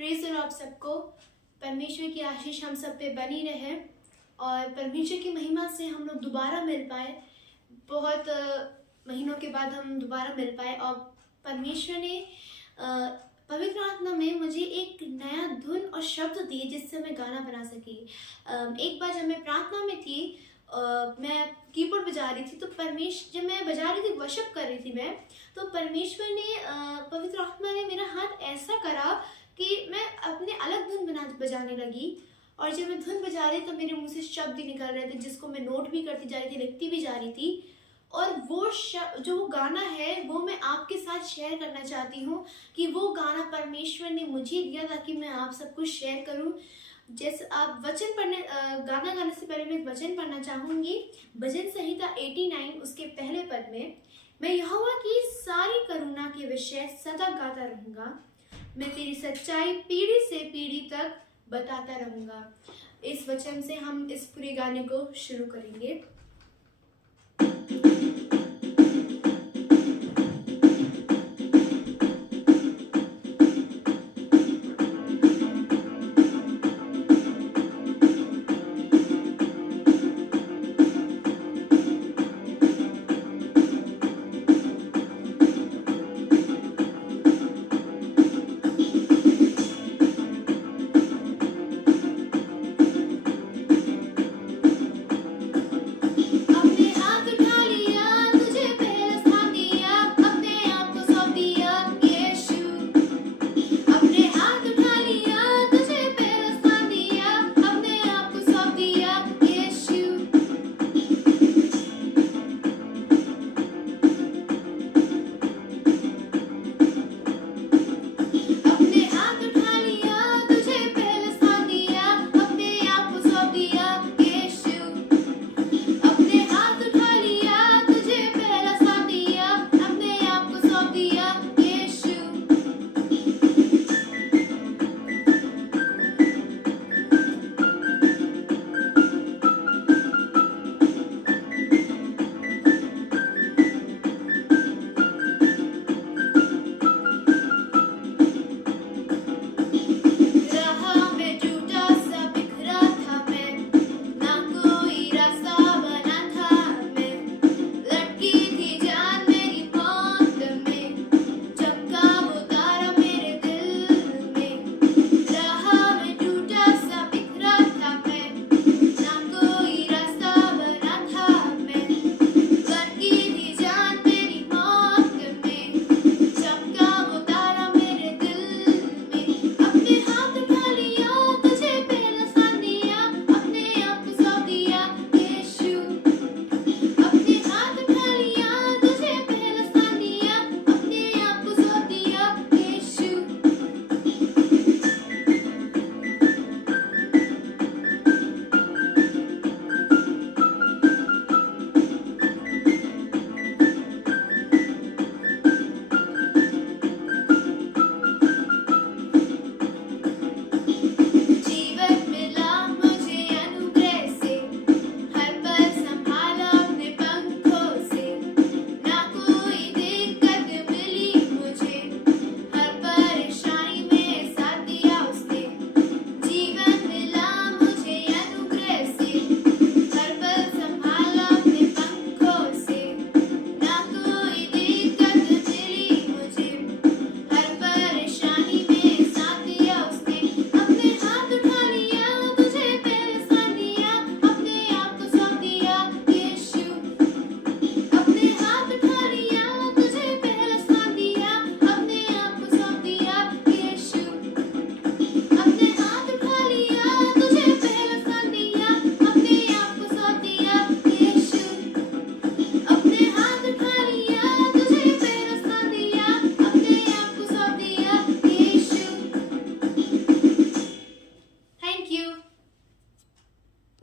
Praise the Lord आप सबको। परमेश्वर की आशीष हम सब पे बनी रहे और परमेश्वर की महिमा से हम लोग दोबारा मिल पाए। बहुत महीनों के बाद हम दोबारा मिल पाए और परमेश्वर ने पवित्र आत्मा में मुझे एक नया धुन और शब्द दिए जिससे मैं गाना बना सकी। एक बार जब मैं प्रार्थना में थी, मैं कीबोर्ड बजा रही थी, तो जब मैं बजा रही थी, वर्शिप कर रही थी मैं, तो परमेश्वर ने पवित्र आत्मा ने मेरा हाथ ऐसा करा कि मैं अपने अलग धुन बजाने लगी। और जब मैं धुन बजा रही तो मेरे मुंह से शब्द ही निकल रहे थे जिसको मैं नोट भी करती जा रही थी, लिखती भी जा रही थी। और वो जो गाना है वो मैं आपके साथ शेयर करना चाहती हूँ कि वो गाना परमेश्वर ने मुझे दिया ताकि मैं आप सबको शेयर करूँ। जैसे आप वचन पढ़ने गाना गाने से पहले मैं एक वचन पढ़ना चाहूँगी। भजन संहिता 89 उसके पहले पद में, मैं यहोवा की सारी करुणा के विषय सदा गाता रहूँगा, मैं तेरी सच्चाई पीढ़ी से पीढ़ी तक बताता रहूँगा। इस वचन से हम इस पूरे गाने को शुरू करेंगे।